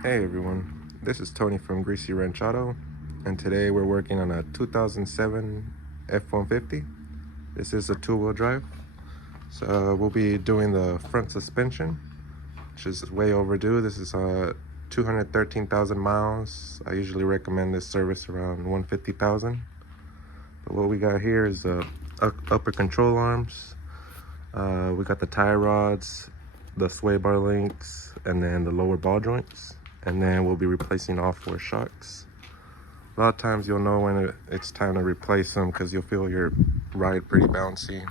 Hey everyone, this is Tony from Greasy Wrench Auto, and today we're working on a 2007 F150. This is a two-wheel drive, so we'll be doing the front suspension, which is way overdue. This is 213,000 miles. I usually recommend this service around 150,000. But what we got here is the upper control arms. We got the tie rods, the sway bar links, and then the lower ball joints. And then we'll be replacing all four shocks. A lot of times you'll know when it's time to replace them because you'll feel your ride pretty bouncy,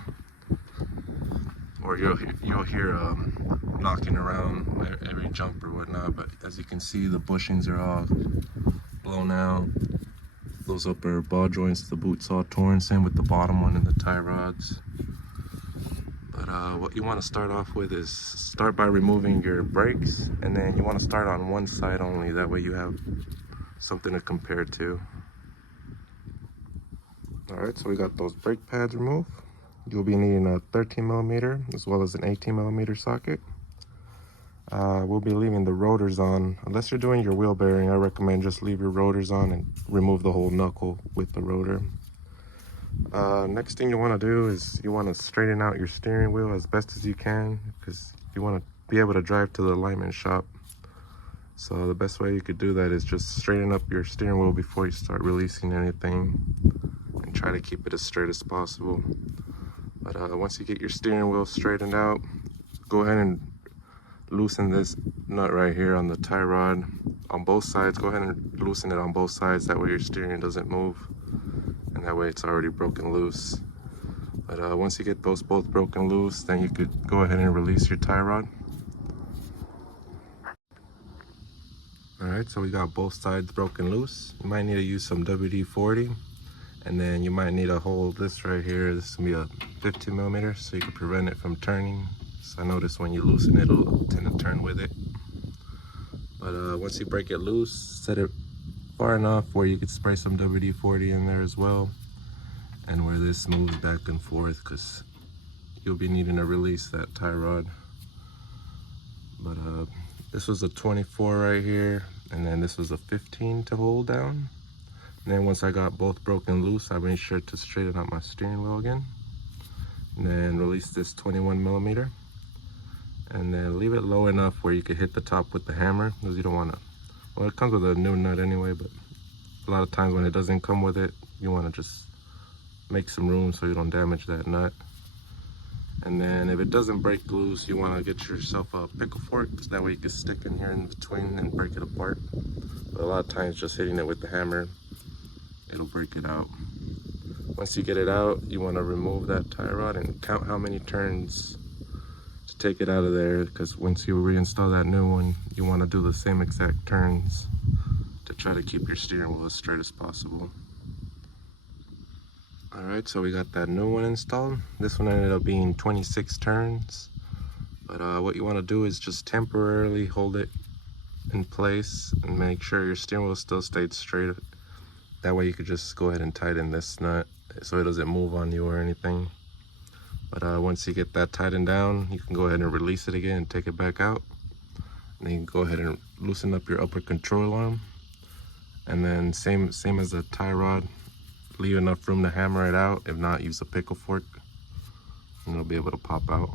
or you'll hear knocking around every jump or whatnot. But as you can see, the bushings are all blown out. Those upper ball joints, the boot's all torn. Same with the bottom one and the tie rods. But what you want to start off with is start by removing your brakes, and then you want to start on one side only. That way you have something to compare to. Alright, so we got those brake pads removed. You'll be needing a 13mm as well as an 18mm socket. We'll be leaving the rotors on. Unless you're doing your wheel bearing, I recommend just leave your rotors on and remove the whole knuckle with the rotor. Next thing you want to do is you want to straighten out your steering wheel as best as you can, because you want to be able to drive to the alignment shop. So the best way you could do that is just straighten up your steering wheel before you start releasing anything, and try to keep it as straight as possible. But once you get your steering wheel straightened out, go ahead and loosen this nut right here on the tie rod on both sides. Go ahead and loosen it on both sides, that way your steering doesn't move, and that way it's already broken loose. But once you get those both broken loose, then you could go ahead and release your tie rod. Alright, so we got both sides broken loose. You might need to use some WD-40, and then you might need to hold this right here. This is gonna be a 15mm, so you can prevent it from turning. So I noticed when you loosen it, it'll tend to turn with it. But once you break it loose, set it far enough where you could spray some WD-40 in there as well, and where this moves back and forth, because you'll be needing to release that tie rod. But this was a 24 right here, and then this was a 15 to hold down. And then once I got both broken loose, I made sure to straighten out my steering wheel again, and then release this 21mm, and then leave it low enough where you could hit the top with the hammer, because you don't want to, well, it comes with a new nut anyway, but a lot of times when it doesn't come with it, you want to just make some room so you don't damage that nut. And then if it doesn't break loose, you want to get yourself a pickle fork, so that way you can stick in here in between and break it apart. But a lot of times just hitting it with the hammer, it'll break it out. Once you get it out, you want to remove that tie rod and count how many turns to take it out of there, because once you reinstall that new one, you want to do the same exact turns to try to keep your steering wheel as straight as possible. Alright, so we got that new one installed. This one ended up being 26 turns. But what you want to do is just temporarily hold it in place and make sure your steering wheel still stayed straight. That way you could just go ahead and tighten this nut so it doesn't move on you or anything. But once you get that tightened down, you can go ahead and release it again and take it back out. And then you can go ahead and loosen up your upper control arm. And then same as the tie rod, leave enough room to hammer it out. If not, use a pickle fork and it'll be able to pop out.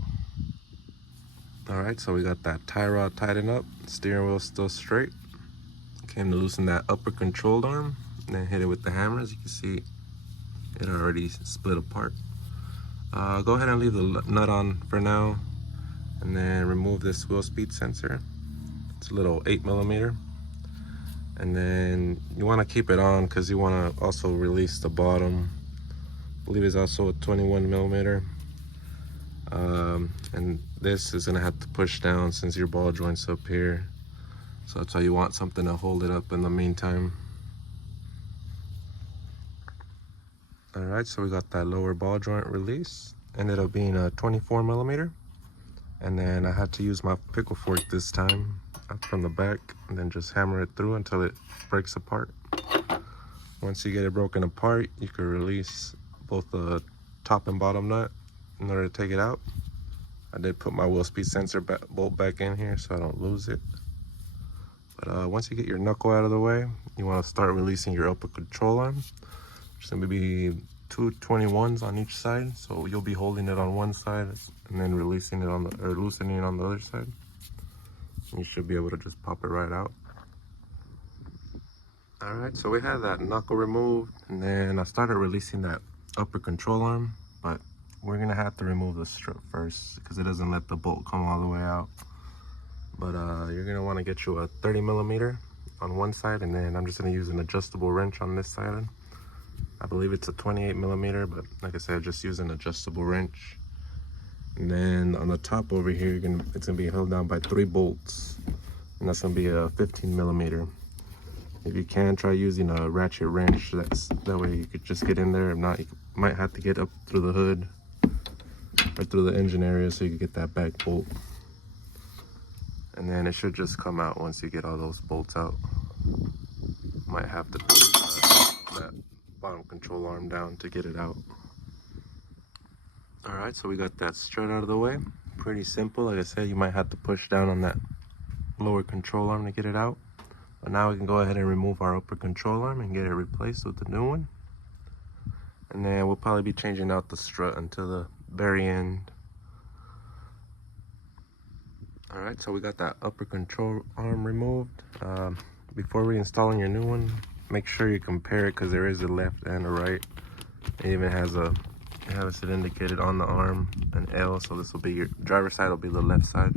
Alright, so we got that tie rod tightened up, steering wheel still straight. Came to loosen that upper control arm, and then hit it with the hammer. As you can see, it already split apart. Go ahead and leave the nut on for now, and then remove this wheel speed sensor. It's a little 8mm. And then you want to keep it on because you want to also release the bottom. I believe it's also a 21mm. And this is going to have to push down since your ball joint's up here. So that's why you want something to hold it up in the meantime. Alright, so we got that lower ball joint release. Ended up being a 24mm. And then I had to use my pickle fork this time from the back, and then just hammer it through until it breaks apart. Once you get it broken apart, you can release both the top and bottom nut in order to take it out. I did put my wheel speed sensor bolt back in here so I don't lose it. But once you get your knuckle out of the way, you want to start releasing your upper control arm. There's going to be two 21s on each side, so you'll be holding it on one side and then releasing it on the, or loosening it on the other side. You should be able to just pop it right out. All right, so we had that knuckle removed, and then I started releasing that upper control arm, but we're gonna have to remove the strut first because it doesn't let the bolt come all the way out. But you're gonna want to get you a 30mm on one side, and then I'm just gonna use an adjustable wrench on this side. I believe it's a 28mm, but like I said, just use an adjustable wrench. And then on the top over here, it's gonna be held down by 3 bolts, and that's gonna be a 15mm. If you can, try using a ratchet wrench. That way you could just get in there. If not, you might have to get up through the hood or through the engine area so you can get that back bolt. And then it should just come out once you get all those bolts out. Might have to put that bottom control arm down to get it out. All right, so we got that strut out of the way. Pretty simple. Like I said, you might have to push down on that lower control arm to get it out. But now we can go ahead and remove our upper control arm and get it replaced with the new one. And then we'll probably be changing out the strut until the very end. All right, so we got that upper control arm removed. Before reinstalling your new one, make sure you compare it because there is a left and a right. It even has it indicated on the arm, an L, so this will be your driver's side, will be the left side.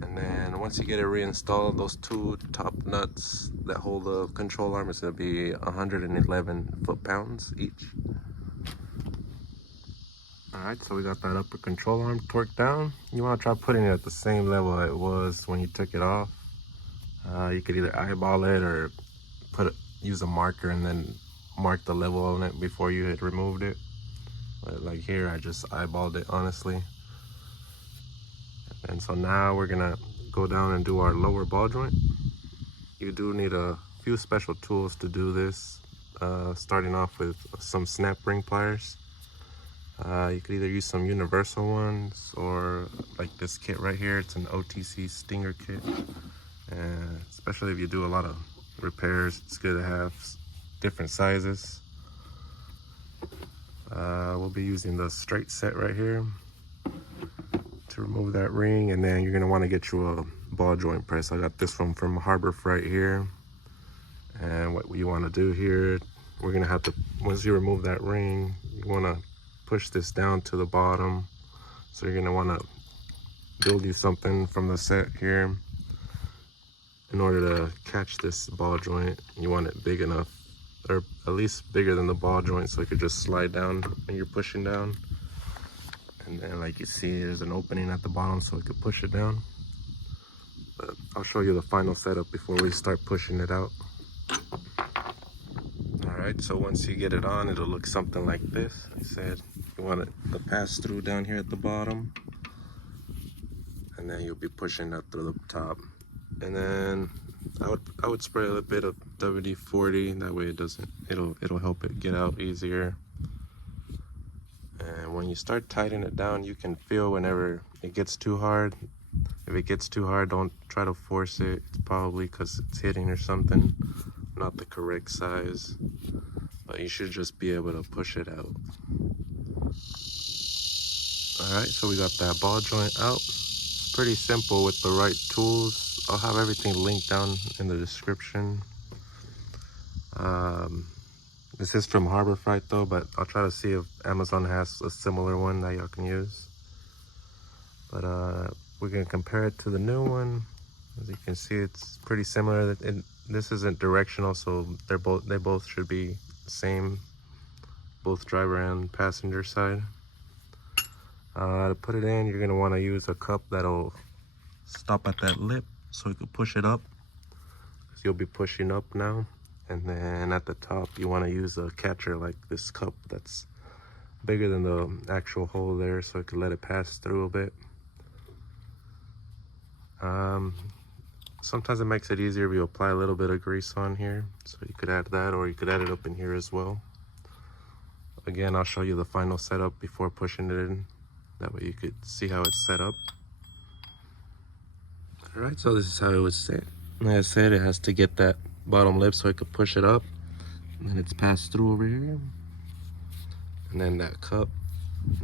And then once you get it reinstalled, those 2 top nuts that hold the control arm is going to be 111 foot-pounds each. Alright, so we got that upper control arm torqued down. You want to try putting it at the same level it was when you took it off. You could either eyeball it or use a marker and then mark the level on it before you had removed it. But like here, I just eyeballed it, honestly. And so now we're gonna go down and do our lower ball joint. You do need a few special tools to do this, starting off with some snap ring pliers. You could either use some universal ones or like this kit right here. It's an OTC Stinger kit. And especially if you do a lot of repairs, it's good to have different sizes. We'll be using the straight set right here to remove that ring, and then you're going to want to get you a ball joint press. I got this one from Harbor Freight here. And what you want to do here, we're going to have to, once you remove that ring, you want to push this down to the bottom. So you're going to want to build you something from the set here. In order to catch this ball joint, you want it big enough, or at least bigger than the ball joint, so it could just slide down when you're pushing down. And then like you see, there's an opening at the bottom so it could push it down. But I'll show you the final setup before we start pushing it out. Alright, so once you get it on, it'll look something like this. I said you want it to pass through down here at the bottom, and then you'll be pushing that through the top. And then I would spray a little bit of WD-40, that way it'll help it get out easier. And when you start tightening it down, you can feel whenever it gets too hard. If it gets too hard, don't try to force it. It's probably because it's hitting or something, not the correct size. But you should just be able to push it out. Alright, so we got that ball joint out. It's pretty simple with the right tools. I'll have everything linked down in the description. This is from Harbor Freight though, but I'll try to see if Amazon has a similar one that y'all can use. But we're gonna compare it to the new one. As you can see, it's pretty similar. This isn't directional, so they both should be the same, both driver and passenger side. To put it in, you're gonna want to use a cup that'll stop at that lip, so you can push it up. So you'll be pushing up now. And then at the top, you want to use a catcher like this cup that's bigger than the actual hole there, so it can let it pass through a bit. Sometimes it makes it easier if you apply a little bit of grease on here. So you could add that, or you could add it up in here as well. Again, I'll show you the final setup before pushing it in. That way you could see how it's set up. Alright, so this is how it was set. Like I said, it has to get that bottom lip so it could push it up. And then it's passed through over here. And then that cup,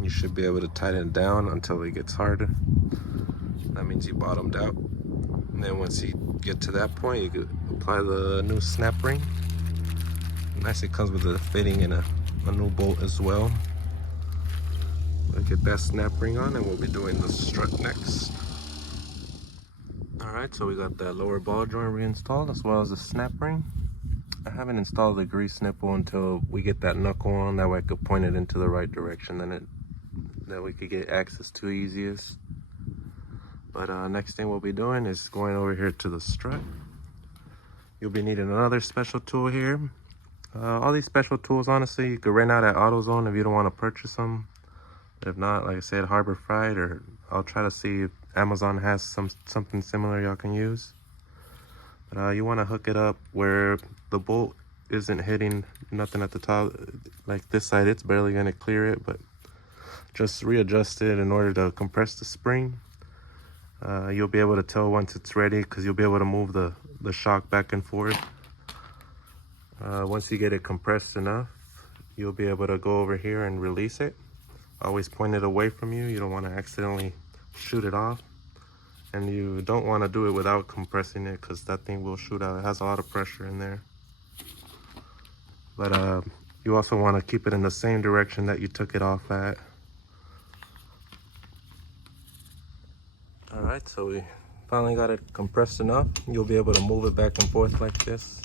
you should be able to tighten it down until it gets harder. That means you bottomed out. And then once you get to that point, you could apply the new snap ring. Nice, it comes with a fitting and a new bolt as well. We'll get that snap ring on and we'll be doing the strut next. Alright, so we got that lower ball joint reinstalled as well as the snap ring. I haven't installed the grease nipple until we get that knuckle on, that way I could point it into the right direction, that we could get access to easiest. But next thing we'll be doing is going over here to the strut. You'll be needing another special tool here. All these special tools, honestly, you could rent out at AutoZone if you don't want to purchase them. If not, like I said, Harbor Freight, or I'll try to see if Amazon has something similar y'all can use. But you want to hook it up where the bolt isn't hitting nothing at the top. Like this side, it's barely going to clear it, but just readjust it in order to compress the spring. You'll be able to tell once it's ready because you'll be able to move the shock back and forth. Once you get it compressed enough, you'll be able to go over here and release it. Always point it away from you. You don't want to accidentally shoot it off. And you don't want to do it without compressing it because that thing will shoot out. It has a lot of pressure in there. But you also want to keep it in the same direction that you took it off at. Alright, so we finally got it compressed enough. You'll be able to move it back and forth like this.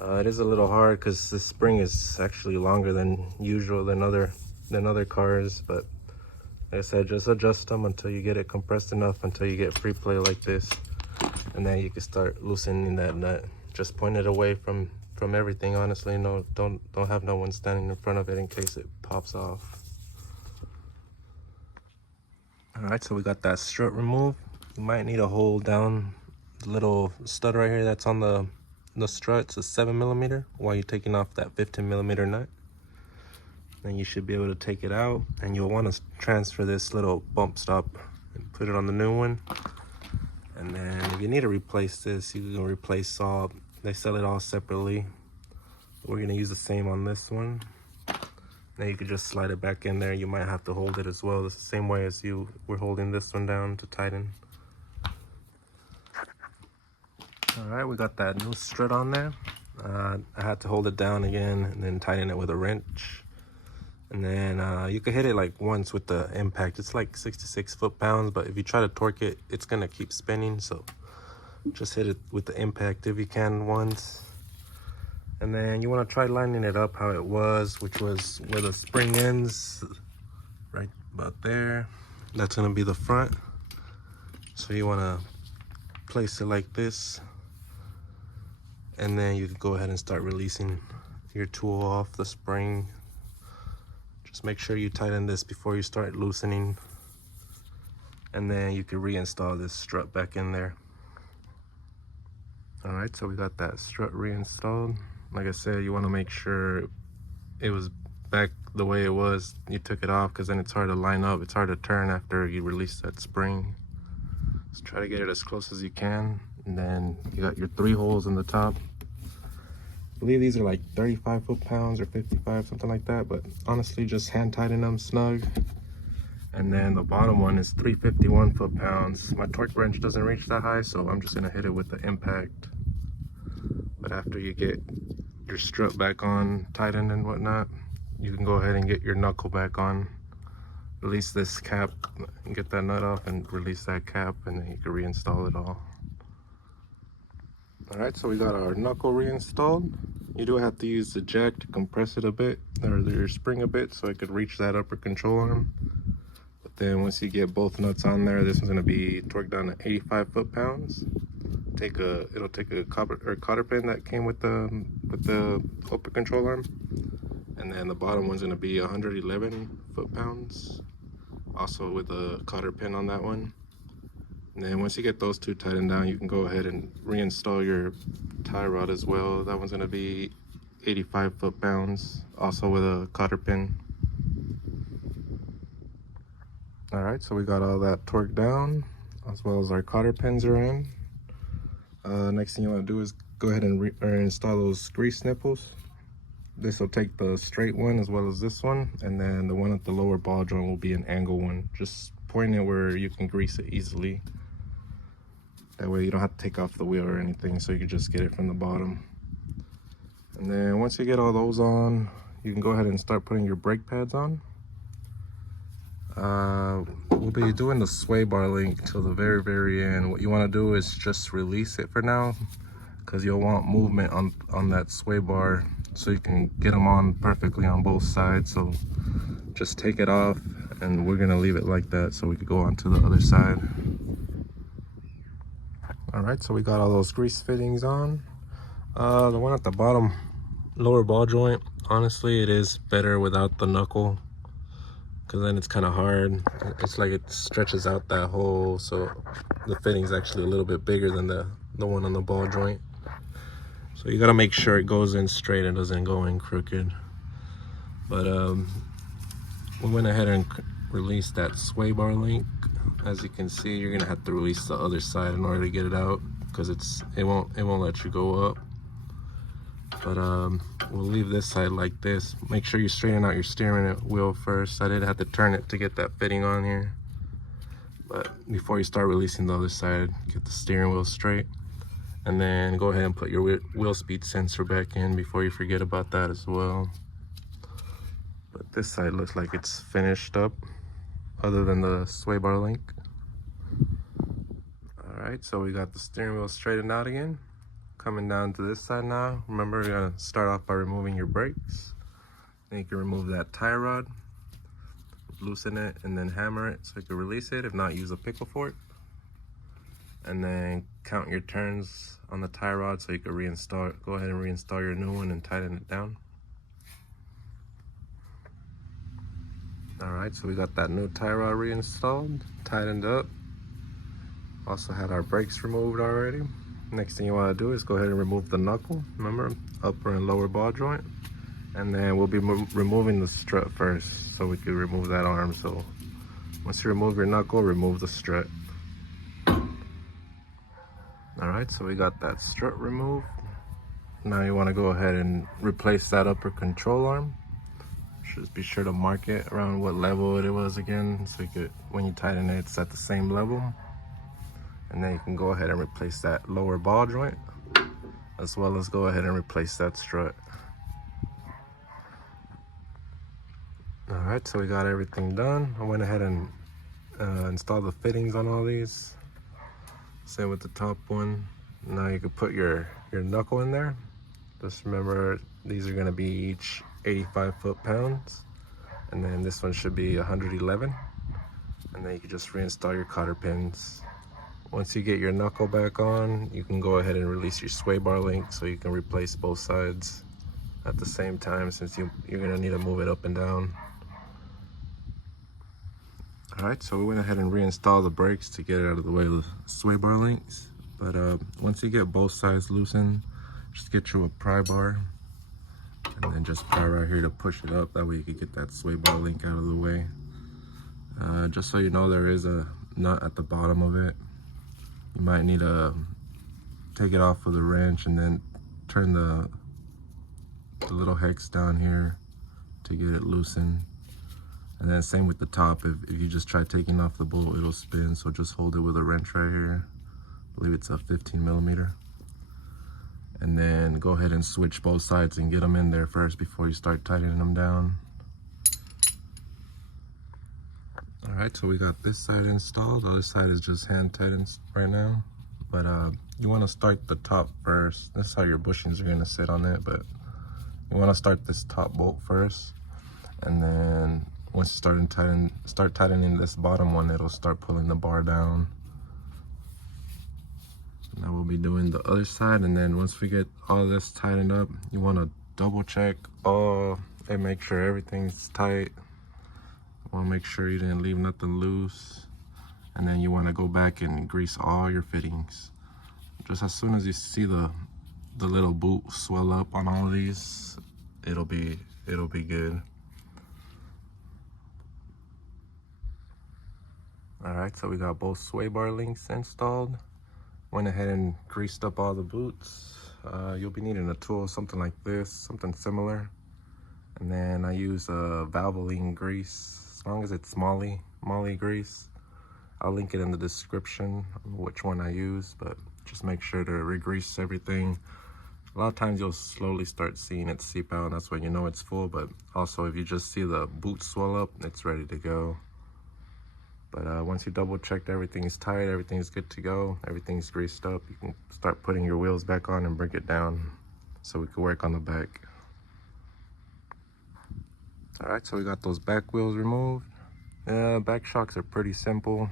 It is a little hard because the spring is actually longer than usual than other cars, but like I said, just adjust them until you get it compressed enough, until you get free play like this, and then you can start loosening that nut. Just point it away from everything, honestly. No, don't have no one standing in front of it in case it pops off. Alright, so we got that strut removed. You might need to hold down the little stud right here that's on the strut. It's a 7mm while you're taking off that 15mm nut. Then you should be able to take it out, and you'll want to transfer this little bump stop and put it on the new one. And then if you need to replace this, you can replace all. They sell it all separately. We're going to use the same on this one. Then you can just slide it back in there. You might have to hold it as well. It's the same way as you were holding this one down to tighten. Alright, we got that new strut on there. I had to hold it down again and then tighten it with a wrench. And then you can hit it like once with the impact. It's like 66 foot-pounds, but if you try to torque it, it's gonna keep spinning. So just hit it with the impact if you can once. And then you wanna try lining it up how it was, which was where the spring ends, right about there. That's gonna be the front. So you wanna place it like this. And then you can go ahead and start releasing your tool off the spring. Just make sure you tighten this before you start loosening. And then you can reinstall this strut back in there. Alright, so we got that strut reinstalled. Like I said, you want to make sure it was back the way it was. You took it off because then it's hard to line up. It's hard to turn after you release that spring. Just try to get it as close as you can. And then you got your 3 holes in the top. I believe these are like 35 foot-pounds or 55, something like that, but honestly just hand tighten them snug. And then the bottom one is 351 foot-pounds. My torque wrench doesn't reach that high, so I'm just gonna hit it with the impact. But after you get your strut back on, tightened and whatnot, you can go ahead and get your knuckle back on. Release this cap and get that nut off and release that cap, and then you can reinstall it all. Alright, so we got our knuckle reinstalled. You do have to use the jack to compress it a bit, or your spring a bit, so it could reach that upper control arm. But then once you get both nuts on there, this one's going to be torqued down to 85 foot-pounds. It'll take a cotter pin that came with the upper control arm, and then the bottom one's going to be 111 foot-pounds, also with a cotter pin on that one. And then once you get those two tightened down, you can go ahead and reinstall your tie rod as well. That one's gonna be 85 foot-pounds, also with a cotter pin. All right, so we got all that torqued down, as well as our cotter pins are in. Next thing you want to do is go ahead and install those grease nipples. This will take the straight one as well as this one, and then the one at the lower ball joint will be an angle one. Just point it where you can grease it easily. That way you don't have to take off the wheel or anything, so you can just get it from the bottom. And then once you get all those on, you can go ahead and start putting your brake pads on. We'll be doing the sway bar link till the very end. What you want to do is just release it for now, because you'll want movement on that sway bar so you can get them on perfectly on both sides. So just take it off, and we're gonna leave it like that so we could go on to the other side. All right, so we got all those grease fittings on. The one at the bottom lower ball joint, honestly, it is better without the knuckle, because then it's kind of hard. It's like it stretches out that hole, so the fitting's actually a little bit bigger than the one on the ball joint. So you gotta make sure it goes in straight and doesn't go in crooked. But we went ahead and released that sway bar link. As you can see, you're gonna have to release the other side in order to get it out, because it won't let you go up. But we'll leave this side like this. Make sure you straighten out your steering wheel first. I did have to turn it to get that fitting on here. But before you start releasing the other side, get the steering wheel straight. And then go ahead and put your wheel speed sensor back in before you forget about that as well. But this side looks like it's finished up, other than the sway bar link. All right, so we got the steering wheel straightened out again. Coming down to this side now. Remember, we're gonna start off by removing your brakes. Then you can remove that tie rod, loosen it, and then hammer it so you can release it. If not, use a pickle fork. And then count your turns on the tie rod so you can reinstall it. Go ahead and reinstall your new one and tighten it down. All right, so we got that new tie rod reinstalled, tightened up. Also had our brakes removed already. Next thing you want to do is go ahead and remove the knuckle. Remember, upper and lower ball joint. And then we'll be removing the strut first, so we can remove that arm. So once you remove your knuckle, remove the strut. All right, so we got that strut removed. Now you want to go ahead and replace that upper control arm. Just be sure to mark it around what level it was again, so you could, when you tighten it, it's at the same level. And then you can go ahead and replace that lower ball joint, as well as go ahead and replace that strut. All right, so we got everything done. I went ahead and installed the fittings on all these. Same with the top one. Now you can put your knuckle in there. Just remember, these are gonna be each 85 foot-pounds. And then this one should be 111. And then you can just reinstall your cotter pins. Once you get your knuckle back on, you can go ahead and release your sway bar link so you can replace both sides at the same time, since you're gonna need to move it up and down. All right, so we went ahead and reinstalled the brakes to get it out of the way of the sway bar links. But once you get both sides loosened, just get you a pry bar and then just pry right here to push it up. That way you can get that sway bar link out of the way. Just so you know, there is a nut at the bottom of it. You might need to take it off with a wrench and then turn the little hex down here to get it loosened. And then same with the top. If you just try taking off the bolt, it'll spin. So just hold it with a wrench right here. I believe it's a 15 millimeter. And then go ahead and switch both sides and get them in there first before you start tightening them down. All right, so we got this side installed. The other side is just hand tightened right now. But you want to start the top first. This is how your bushings are going to sit on it. But you want to start this top bolt first. And then once you start tightening this bottom one, it'll start pulling the bar down. Now we'll be doing the other side, and then once we get all this tightened up, you want to double check all and make sure everything's tight. You want to make sure you didn't leave nothing loose, and then you want to go back and grease all your fittings. Just as soon as you see the little boot swell up on all of these, it'll be good. All right, so we got both sway bar links installed. Went ahead and greased up all the boots. You'll be needing a tool, something like this, something similar. And then I use Valvoline grease, as long as it's Molly grease. I'll link it in the description on which one I use, but just make sure to re-grease everything. A lot of times you'll slowly start seeing it seep out, and that's when you know it's full, but also if you just see the boot swell up, it's ready to go. But once you double check everything's tight, everything's good to go, everything's greased up, you can start putting your wheels back on and bring it down so we can work on the back. All right, so we got those back wheels removed. Back shocks are pretty simple.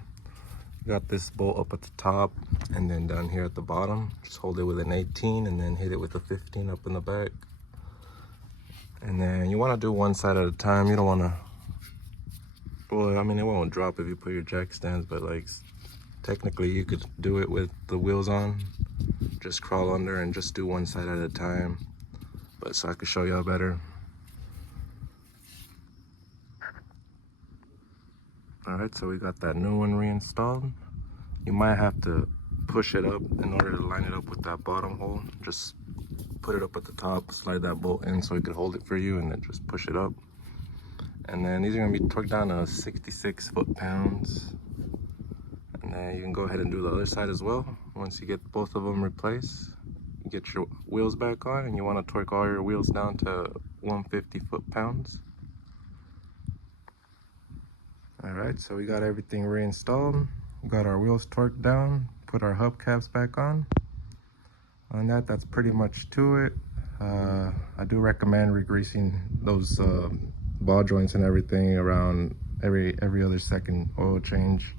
You got this bolt up at the top and then down here at the bottom. Just hold it with an 18 and then hit it with a 15 up in the back. And then you want to do one side at a time. You don't want to, well, I mean, it won't drop if you put your jack stands, but like technically you could do it with the wheels on. Just crawl under and just do one side at a time. But so I could show y'all better. All right, so we got that new one reinstalled. You might have to push it up in order to line it up with that bottom hole. Just put it up at the top, slide that bolt in so it could hold it for you, and then just push it up. And then these are gonna be torqued down to 66 foot-pounds. And then you can go ahead and do the other side as well. Once you get both of them replaced, you get your wheels back on, and you wanna torque all your wheels down to 150 foot-pounds. All right, so we got everything reinstalled. We got our wheels torqued down, put our hubcaps back on. On that's pretty much to it. I do recommend re-greasing those ball joints and everything around every other second oil change,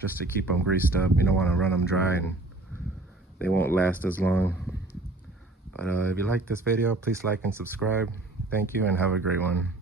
just to keep them greased up. You don't want to run them dry and they won't last as long. But if you like this video, please like and subscribe. Thank you and have a great one.